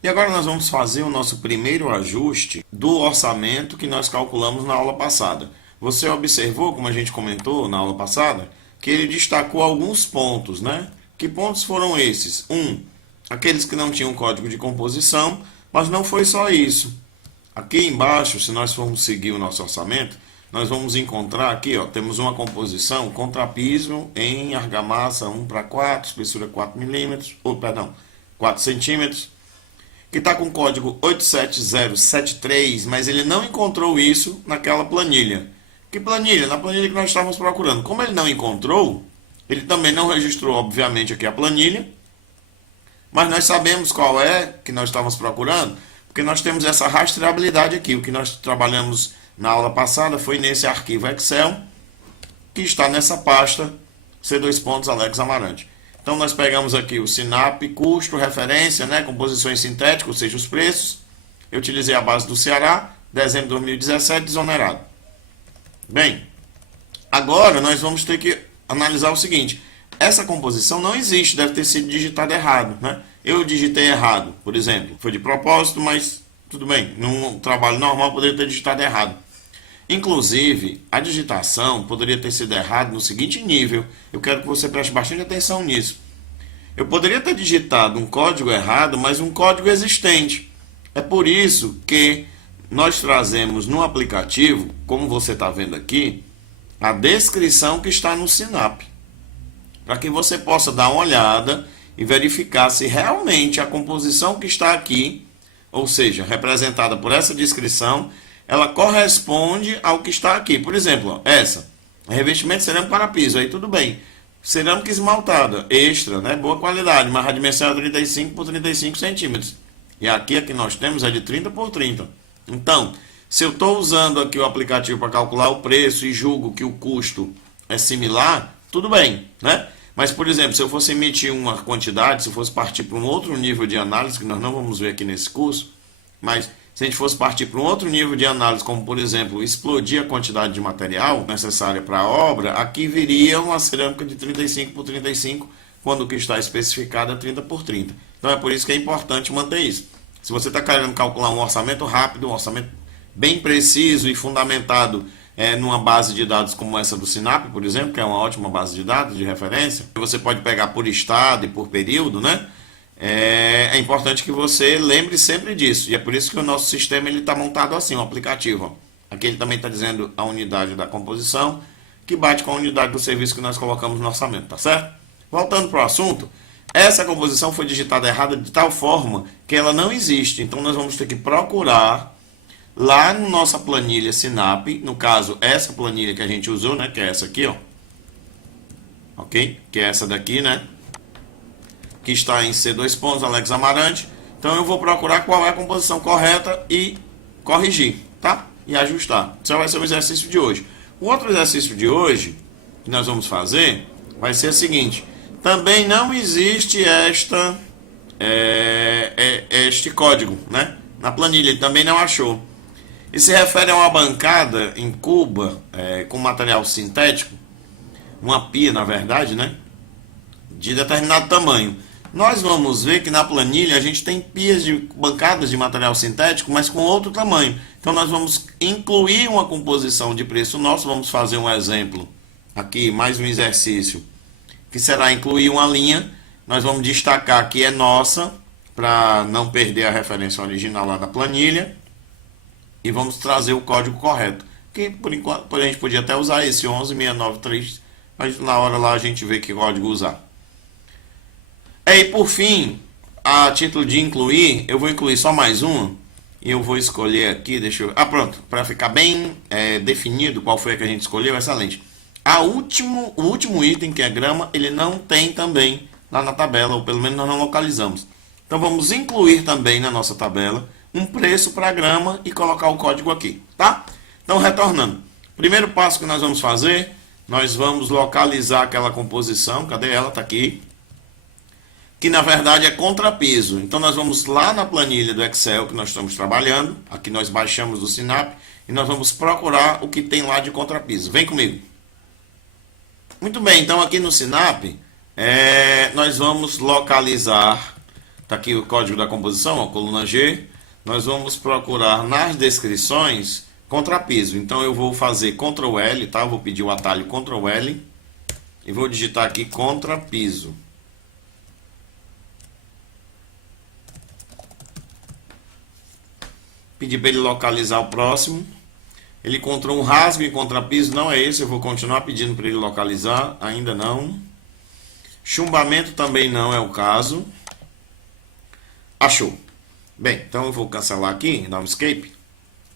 E agora nós vamos fazer o nosso primeiro ajuste do orçamento que nós calculamos na aula passada. Você observou, como a gente comentou na aula passada, que ele destacou alguns pontos, né? Que pontos foram esses? Aqueles que não tinham código de composição, mas não foi só isso. Aqui embaixo, se nós formos seguir o nosso orçamento, nós vamos encontrar aqui, ó, temos uma composição contrapiso em argamassa 1:4, espessura 4 milímetros, ou perdão, 4 centímetros, que está com código 87073, mas ele não encontrou isso naquela planilha. Que planilha? Na planilha que nós estávamos procurando. Como ele não encontrou, ele também não registrou, obviamente, aqui a planilha, mas nós sabemos qual é que nós estávamos procurando, porque nós temos essa rastreabilidade aqui. O que nós trabalhamos na aula passada foi nesse arquivo Excel, que está nessa pasta C2 Amarante. Então nós pegamos aqui o SINAP, custo, referência, né, composições sintéticas, ou seja, os preços. Eu utilizei a base do Ceará, dezembro de 2017, desonerado. Bem, agora nós vamos ter que analisar o seguinte. Essa composição não existe, deve ter sido digitada errado, né? Eu digitei errado, por exemplo. Foi de propósito, mas tudo bem. Num trabalho normal poderia ter digitado errado. Inclusive, a digitação poderia ter sido errada no seguinte nível. Eu quero que você preste bastante atenção nisso. Eu poderia ter digitado um código errado, mas um código existente. É por isso que nós trazemos no aplicativo, como você está vendo aqui, a descrição que está no SINAP, para que você possa dar uma olhada e verificar se realmente a composição que está aqui, ou seja, representada por essa descrição, ela corresponde ao que está aqui. Por exemplo, essa, revestimento cerâmico para piso, aí tudo bem. Cerâmica esmaltada, extra, né? Boa qualidade, mas a dimensão é 35 por 35 centímetros. E aqui a que nós temos é de 30 por 30. Então, se eu estou usando aqui o aplicativo para calcular o preço e julgo que o custo é similar, tudo bem, né? Mas, por exemplo, se eu fosse emitir uma quantidade, se eu fosse partir para um outro nível de análise, que nós não vamos ver aqui nesse curso, mas se a gente fosse partir para um outro nível de análise, como, por exemplo, explodir a quantidade de material necessária para a obra, aqui viria uma cerâmica de 35 por 35, quando o que está especificado é 30 por 30. Então, é por isso que é importante manter isso. Se você está querendo calcular um orçamento rápido, um orçamento bem preciso e fundamentado numa base de dados como essa do SINAP, por exemplo, que é uma ótima base de dados de referência, você pode pegar por estado e por período, né? É importante que você lembre sempre disso. E é por isso que o nosso sistema está montado assim, um aplicativo. Aqui ele também está dizendo a unidade da composição, que bate com a unidade do serviço que nós colocamos no orçamento, tá certo? Voltando para o assunto, essa composição foi digitada errada de tal forma que ela não existe. Então nós vamos ter que procurar lá na nossa planilha SINAP, no caso, essa planilha que a gente usou, né, que é essa aqui, ó. Ok? Que é essa daqui, né? Que está em C2 Amarante. Então eu vou procurar qual é a composição correta e corrigir, tá? E ajustar. Isso vai ser o exercício de hoje. O outro exercício de hoje, que nós vamos fazer, vai ser o seguinte. Também não existe este código, né? Na planilha, ele também não achou. E se refere a uma bancada em Cuba, com material sintético, uma pia, na verdade, né? De determinado tamanho. Nós vamos ver que na planilha a gente tem pias de bancadas de material sintético, mas com outro tamanho. Então nós vamos incluir uma composição de preço nosso, vamos fazer um exemplo aqui, mais um exercício, que será incluir uma linha. Nós vamos destacar que é nossa, para não perder a referência original lá da planilha. E vamos trazer o código correto. Que por enquanto a gente podia até usar esse 11693, mas na hora lá a gente vê que código usar. E por fim, a título de incluir, eu vou incluir só mais uma. E eu vou escolher aqui, deixa eu... pronto, para ficar bem definido qual foi a que a gente escolheu, excelente. O último item, que é grama, ele não tem também lá na tabela, ou pelo menos nós não localizamos. Então vamos incluir também na nossa tabela um preço para grama e colocar o código aqui, tá? Então, retornando. Primeiro passo que nós vamos fazer, nós vamos localizar aquela composição, cadê ela? Tá aqui. Que na verdade é contrapiso. Então nós vamos lá na planilha do Excel que nós estamos trabalhando, aqui nós baixamos do SINAP, e nós vamos procurar o que tem lá de contrapiso. Vem comigo. Muito bem, então aqui no SINAP, nós vamos localizar Tá aqui o código da composição, ó, coluna G. Nós vamos procurar nas descrições contrapiso. Então eu vou fazer Ctrl L, tá? Eu vou pedir o atalho Ctrl L e vou digitar aqui contrapiso. Pedir para ele localizar o próximo. Ele encontrou um rasgo em contrapiso, não é esse, eu vou continuar pedindo para ele localizar, ainda não. Chumbamento também não é o caso. Achou. Bem, então eu vou cancelar aqui, dar um escape,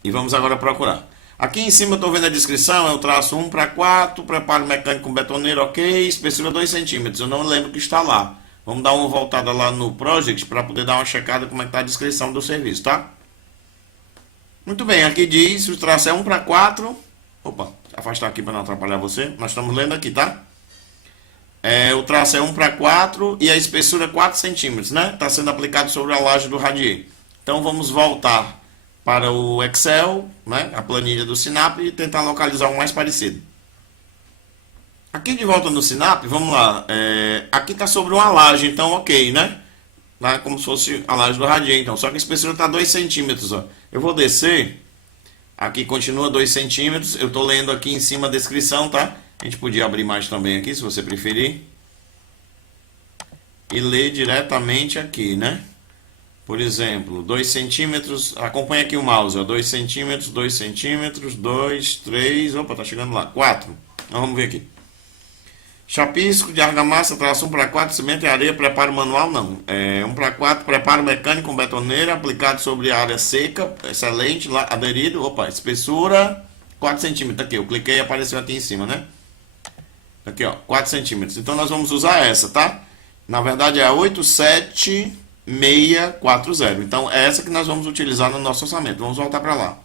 e vamos agora procurar. Aqui em cima eu estou vendo a descrição, é o traço 1/4, preparo mecânico com betoneira, ok, espessura 2 centímetros, eu não lembro o que está lá. Vamos dar uma voltada lá no Project para poder dar uma checada como é que está a descrição do serviço, tá? Muito bem, aqui diz o traço é 1/4. Opa, afastar aqui para não atrapalhar você. Nós estamos lendo aqui, tá? O traço é 1/4 e a espessura é 4 centímetros, né? Está sendo aplicado sobre a laje do radier. Então vamos voltar para o Excel, né? A planilha do Sinap e tentar localizar o mais parecido. Aqui de volta no Sinap, vamos lá. Aqui está sobre uma laje, então ok, né? Tá? Como se fosse a laje do radier, então. Só que a espessura está 2 centímetros, ó. Eu vou descer. Aqui continua 2 centímetros. Eu estou lendo aqui em cima a descrição, tá? A gente podia abrir mais também aqui, se você preferir. E ler diretamente aqui, né? Por exemplo, 2 centímetros. Acompanha aqui o mouse, ó. 2 centímetros, 2 centímetros, 2, 3. Opa, tá chegando lá. 4. Então, vamos ver aqui. Chapisco de argamassa, traço 1/4, cimento e areia, preparo manual não. 1/4, preparo mecânico com betoneira, aplicado sobre a área seca, excelente, lá, aderido, opa, espessura 4 centímetros, aqui, eu cliquei e apareceu aqui em cima, né? Aqui, ó, 4 centímetros. Então nós vamos usar essa, tá? Na verdade é a 87640. Então é essa que nós vamos utilizar no nosso orçamento. Vamos voltar para lá.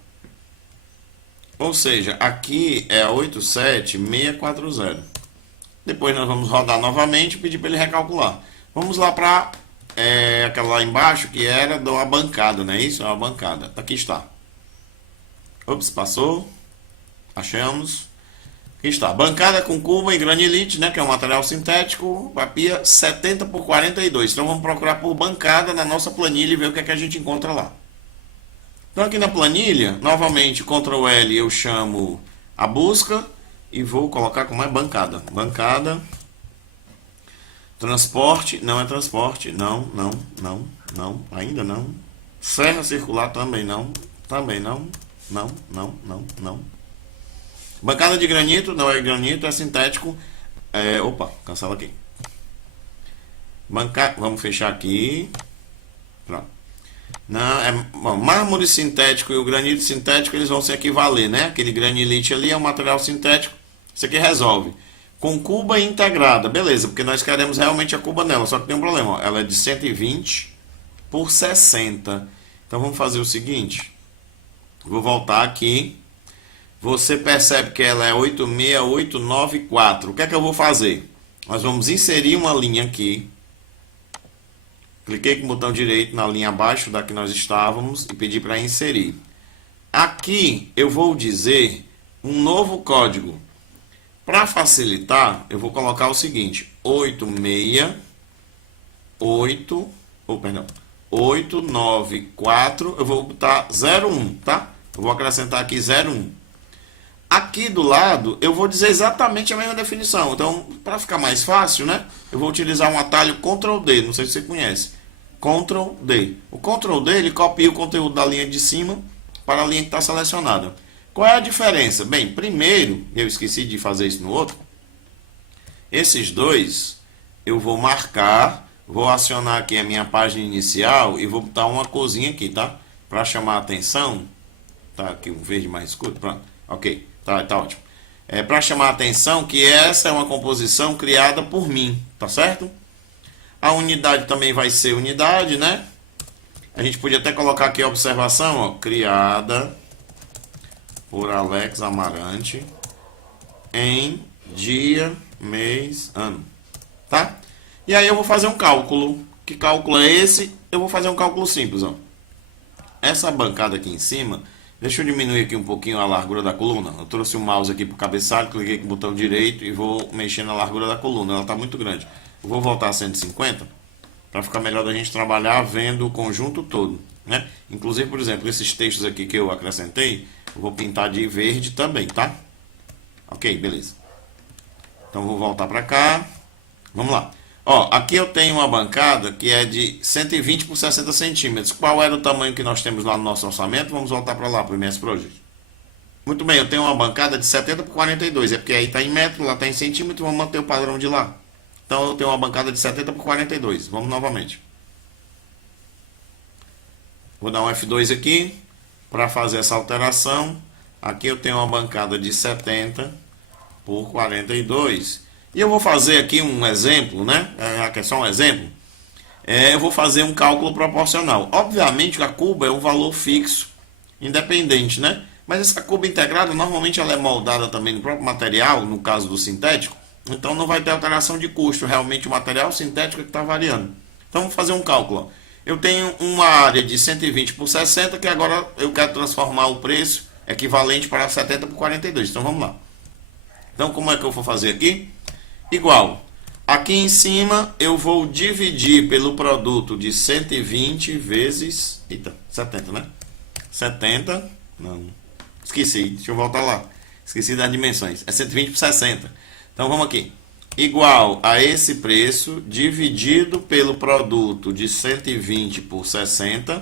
Ou seja, aqui é a 87640. Depois nós vamos rodar novamente e pedir para ele recalcular. Vamos lá para aquela lá embaixo que era da bancada, não é isso? É uma bancada. Aqui está. Ops, passou. Achamos. Aqui está. Bancada com cuba e granilite, né? Que é um material sintético. Papia 70 por 42. Então vamos procurar por bancada na nossa planilha e ver o que é que a gente encontra lá. Então aqui na planilha, novamente, Ctrl L eu chamo a busca. E vou colocar como é bancada. Bancada. Transporte. Não é transporte. Não. Ainda não. Serra circular também não. Também não. Não. Bancada de granito. Não é granito, é sintético. Opa, cancela aqui. Vamos fechar aqui. Pronto. Não, bom, mármore sintético e o granito sintético eles vão se equivaler, né? Aquele granilite ali é um material sintético. Isso aqui resolve. Com cuba integrada, beleza, porque nós queremos realmente a cuba nela, só que tem um problema, ó, ela é de 120 por 60. Então vamos fazer o seguinte. Vou voltar aqui. Você percebe que ela é 86894. O que é que eu vou fazer? Nós vamos inserir uma linha aqui. Cliquei com o botão direito na linha abaixo da que nós estávamos e pedi para inserir. Aqui eu vou dizer um novo código. Para facilitar, eu vou colocar o seguinte: 894, eu vou botar 01, tá? Eu vou acrescentar aqui 01. Aqui do lado, eu vou dizer exatamente a mesma definição. Então, para ficar mais fácil, né? Eu vou utilizar um atalho Ctrl D, não sei se você conhece. Ctrl D. O Ctrl D, ele copia o conteúdo da linha de cima para a linha que está selecionada. Qual é a diferença? Bem, primeiro, eu esqueci de fazer isso no outro. Esses dois, eu vou marcar, vou acionar aqui a minha página inicial e vou botar uma corzinha aqui, tá? Para chamar a atenção. Tá aqui um verde mais escuro, pronto. Ok, tá ótimo. Para chamar a atenção que essa é uma composição criada por mim, tá certo? A unidade também vai ser unidade, né? A gente podia até colocar aqui a observação, ó, criada por Alex Amarante em dia, mês, ano, tá? E aí eu vou fazer um cálculo. Que cálculo é esse? Eu vou fazer um cálculo simples, ó. Essa bancada aqui em cima, deixa eu diminuir aqui um pouquinho a largura da coluna. Eu trouxe o mouse aqui para o cabeçalho, cliquei com o botão direito e vou mexer na largura da coluna. Ela está muito grande. Eu vou voltar a 150. para ficar melhor da gente trabalhar vendo o conjunto todo, né? Inclusive, por exemplo, esses textos aqui que eu acrescentei, eu vou pintar de verde também, tá? Ok, beleza. Então vou voltar para cá. Vamos lá. Ó, aqui eu tenho uma bancada que é de 120 por 60 centímetros. Qual era o tamanho que nós temos lá no nosso orçamento? Vamos voltar para lá, para o MS Project. Muito bem, eu tenho uma bancada de 70 por 42. É porque aí está em metro, lá está em centímetro. Vamos manter o padrão de lá. Então eu tenho uma bancada de 70 por 42. Vamos novamente. Vou dar um F2 aqui para fazer essa alteração. Aqui eu tenho uma bancada de 70 por 42. E eu vou fazer aqui um exemplo, né? Aqui é só um exemplo. Eu vou fazer um cálculo proporcional. Obviamente a curva é um valor fixo, independente, né? Mas essa curva integrada, normalmente ela é moldada também no próprio material, no caso do sintético. Então não vai ter alteração de custo. Realmente o material sintético é que está variando. Então vamos fazer um cálculo. Ó. Eu tenho uma área de 120 por 60, que agora eu quero transformar o preço equivalente para 70 por 42. Então vamos lá. Então como é que eu vou fazer aqui? Igual, aqui em cima eu vou dividir pelo produto de 120 vezes, eita, 70, né? 70, não, esqueci, deixa eu voltar lá, esqueci das dimensões, é 120 por 60. Então vamos aqui, igual a esse preço dividido pelo produto de 120 por 60,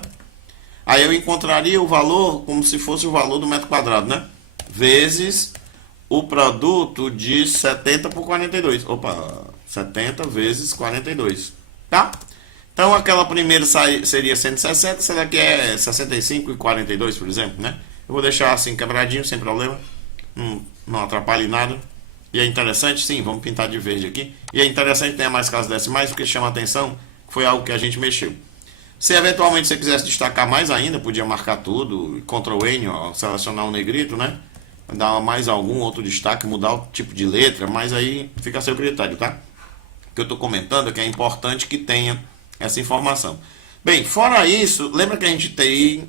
aí eu encontraria o valor como se fosse o valor do metro quadrado, né? Vezes o produto de 70 por 42. Opa, 70 vezes 42. Tá? Então aquela primeira seria 160, essa daqui é 65 e 42, por exemplo, né? Eu vou deixar assim quebradinho, sem problema. Não atrapalha em nada. E é interessante, sim, vamos pintar de verde aqui. E é interessante ter mais casas decimais, porque chama a atenção, foi algo que a gente mexeu. Se eventualmente você quisesse destacar mais ainda, podia marcar tudo, Ctrl N, ó, selecionar o negrito, né? Dar mais algum outro destaque, mudar o tipo de letra, mas aí fica a seu critério, tá? O que eu estou comentando é que é importante que tenha essa informação. Bem, fora isso, lembra que a gente tem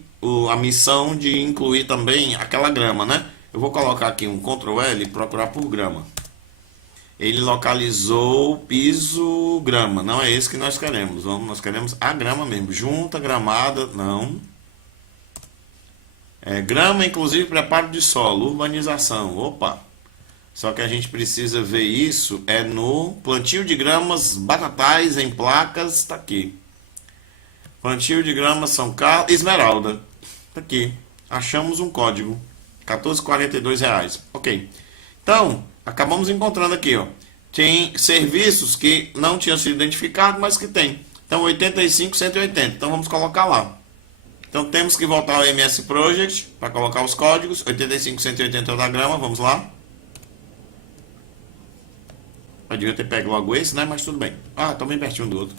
a missão de incluir também aquela grama, né? Eu vou colocar aqui um Ctrl L e procurar por grama. Ele localizou piso grama, não é esse que nós queremos. Nós queremos a grama mesmo, junta, gramada, não. Grama, inclusive, preparo de solo, urbanização. Opa! Só que a gente precisa ver isso no plantio de gramas batatais em placas. Está aqui. Plantio de gramas São Carlos. Esmeralda. Está aqui. Achamos um código. R$14,42. Ok. Então, acabamos encontrando aqui. Ó. Tem serviços que não tinham sido identificados, mas que tem. Então, 85, 180. Então, vamos colocar lá. Então temos que voltar ao MS Project para colocar os códigos. 85, 180 é o da grama, vamos lá. Eu devia ter pego logo esse, né? Mas tudo bem. Ah, tá bem pertinho do outro.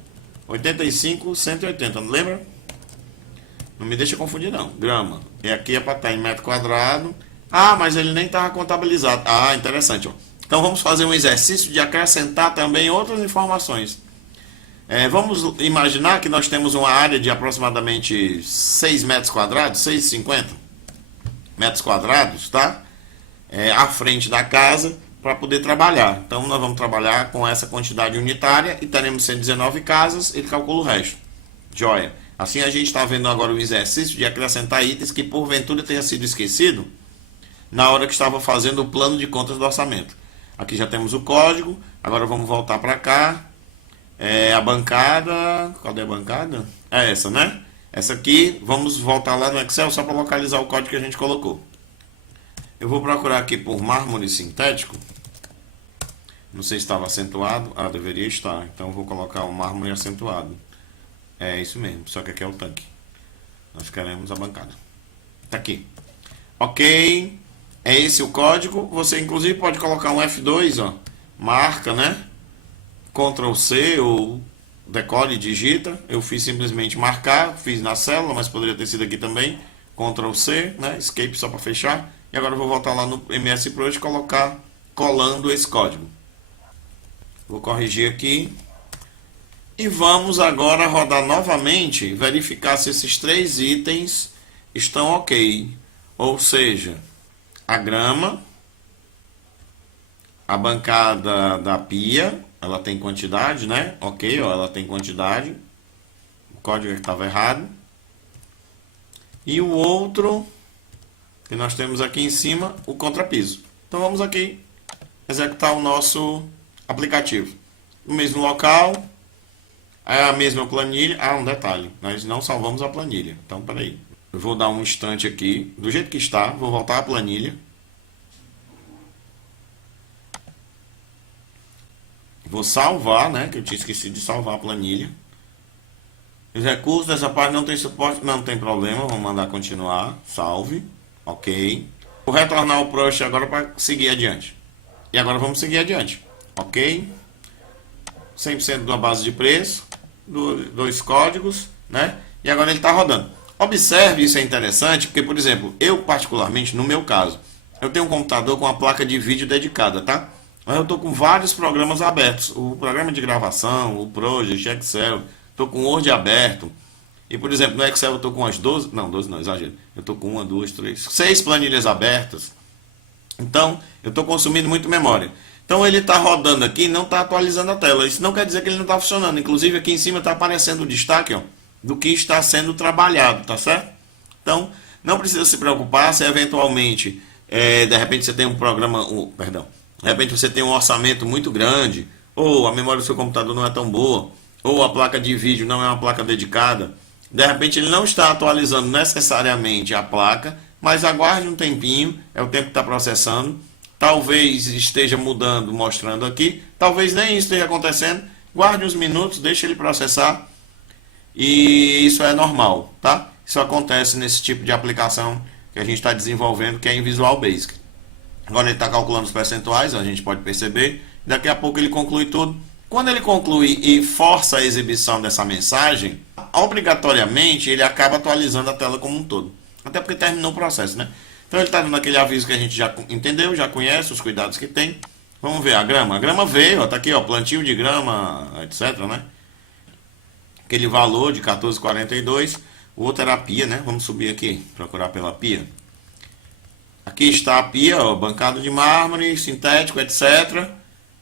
85, 180, não lembra? Não me deixa confundir não. Grama. E aqui é para estar em metro quadrado. Ah, mas ele nem estava contabilizado. Ah, interessante. Ó. Então vamos fazer um exercício de acrescentar também outras informações. Vamos imaginar que nós temos uma área de aproximadamente 6 metros quadrados, 6,50 metros quadrados, tá? À frente da casa para poder trabalhar. Então nós vamos trabalhar com essa quantidade unitária e teremos 119 casas, ele calcula o resto. Joia. Assim a gente está vendo agora o exercício de acrescentar itens que porventura tenha sido esquecido na hora que estava fazendo o plano de contas do orçamento. Aqui já temos o código, agora vamos voltar para cá. A bancada, cadê a bancada? É essa, né? Essa aqui, vamos voltar lá no Excel só para localizar o código que a gente colocou. Eu vou procurar aqui por mármore sintético. Não sei se estava acentuado. Ah, deveria estar. Então eu vou colocar o mármore acentuado. É isso mesmo, só que aqui é o tanque. Nós queremos a bancada. Tá aqui. Ok. É esse o código. Você inclusive pode colocar um F2, ó. Marca, né? Ctrl C ou decore e digita. Eu fiz simplesmente marcar, fiz na célula, mas poderia ter sido aqui também. Ctrl C, né? Escape só para fechar. E agora eu vou voltar lá no MS Project e colocar colando esse código. Vou corrigir aqui. E vamos agora rodar novamente, verificar se esses 3 itens estão ok. Ou seja, a grama, a bancada da pia, ela tem quantidade, né? Ok, ó, ela tem quantidade. o código que estava errado. E o outro que nós temos aqui em cima, o contrapiso. Então vamos aqui executar o nosso aplicativo. No mesmo local, é a mesma planilha. Ah, um detalhe, nós não salvamos a planilha. Então, peraí. Eu vou dar um instante aqui, do jeito que está, vou voltar à planilha. Vou salvar, né, que eu tinha esquecido de salvar a planilha. Os recursos dessa parte não tem suporte, não tem problema, vamos mandar continuar, salve, ok. Vou retornar o project agora para seguir adiante. E agora vamos seguir adiante, ok. 100% da base de preço, dois códigos, né, e agora ele está rodando. Observe, isso é interessante, porque, por exemplo, eu particularmente, no meu caso, eu tenho um computador com uma placa de vídeo dedicada, tá? Mas eu estou com vários programas abertos. O programa de gravação, o Project, Excel, estou com o Word aberto. E, por exemplo, no Excel eu estou com umas 12, não, 12 não, exagero. Eu estou com 1, 2, 3, 6 planilhas abertas. Então, eu estou consumindo muito memória. Então, ele está rodando aqui e não está atualizando a tela. Isso não quer dizer que ele não está funcionando. Inclusive, aqui em cima está aparecendo o destaque, ó, do que está sendo trabalhado, tá certo? Então, não precisa se preocupar se eventualmente, de repente você tem um programa, de repente você tem um orçamento muito grande, ou a memória do seu computador não é tão boa, ou a placa de vídeo não é uma placa dedicada, de repente ele não está atualizando necessariamente a placa, mas aguarde um tempinho, é o tempo que está processando, talvez esteja mudando, mostrando aqui, talvez nem isso esteja acontecendo, guarde uns minutos, deixe ele processar, e isso é normal, tá? Isso acontece nesse tipo de aplicação que a gente está desenvolvendo, que é em Visual Basic. Agora ele está calculando os percentuais, a gente pode perceber. Daqui a pouco ele conclui tudo. Quando ele conclui e força a exibição dessa mensagem, obrigatoriamente ele acaba atualizando a tela como um todo. Até porque terminou o processo, né? Então ele está dando aquele aviso que a gente já entendeu, já conhece os cuidados que tem. Vamos ver a grama. A grama veio, está aqui, ó, plantio de grama, etc, né? Aquele valor de 14,42. O outro era a pia, né? Vamos subir aqui, procurar pela pia. Aqui está a pia, ó, bancada de mármore, sintético, etc.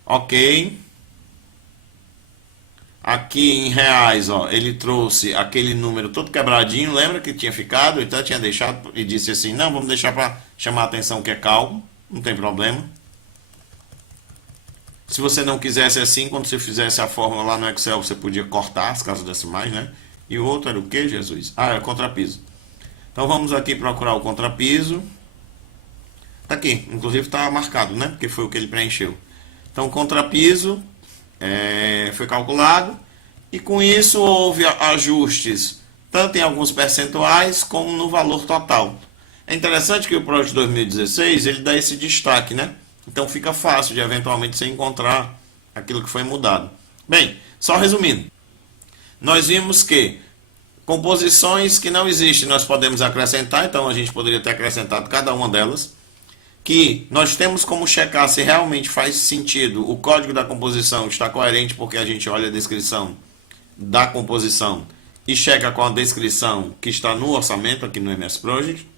Ok. Aqui em reais, ó, ele trouxe aquele número todo quebradinho. Lembra que tinha ficado? Então tinha deixado e disse assim, não, vamos deixar para chamar a atenção que é cálculo. Não tem problema. Se você não quisesse assim, quando você fizesse a fórmula lá no Excel, você podia cortar as casas decimais, né? E o outro era o que, Jesus? Ah, era o contrapiso. Então vamos aqui procurar o contrapiso. Tá aqui, inclusive está marcado, né? Porque foi o que ele preencheu. Então, o contrapiso foi calculado. E com isso houve ajustes, tanto em alguns percentuais, como no valor total. É interessante que o Project 2016, ele dá esse destaque, né? Então fica fácil de eventualmente você encontrar aquilo que foi mudado. Bem, só resumindo. Nós vimos que composições que não existem nós podemos acrescentar, então a gente poderia ter acrescentado cada uma delas. Que nós temos como checar se realmente faz sentido, o código da composição está coerente porque a gente olha a descrição da composição e checa com a descrição que está no orçamento aqui no MS Project.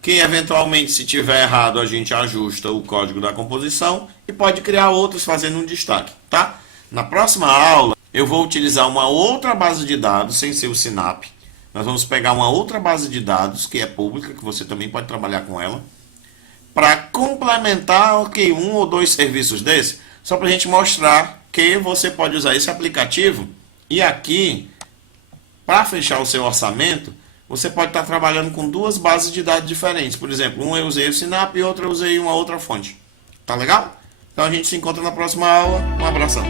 Que eventualmente, se tiver errado, a gente ajusta o código da composição e pode criar outros fazendo um destaque, tá? Na próxima aula, eu vou utilizar uma outra base de dados, sem ser o Sinap. Nós vamos pegar uma outra base de dados, que é pública, que você também pode trabalhar com ela, para complementar um ou dois serviços desses, só para a gente mostrar que você pode usar esse aplicativo e aqui, para fechar o seu orçamento, você pode estar trabalhando com duas bases de dados diferentes. Por exemplo, uma eu usei o Sinap e outra eu usei uma outra fonte. Tá legal? Então a gente se encontra na próxima aula. Um abração.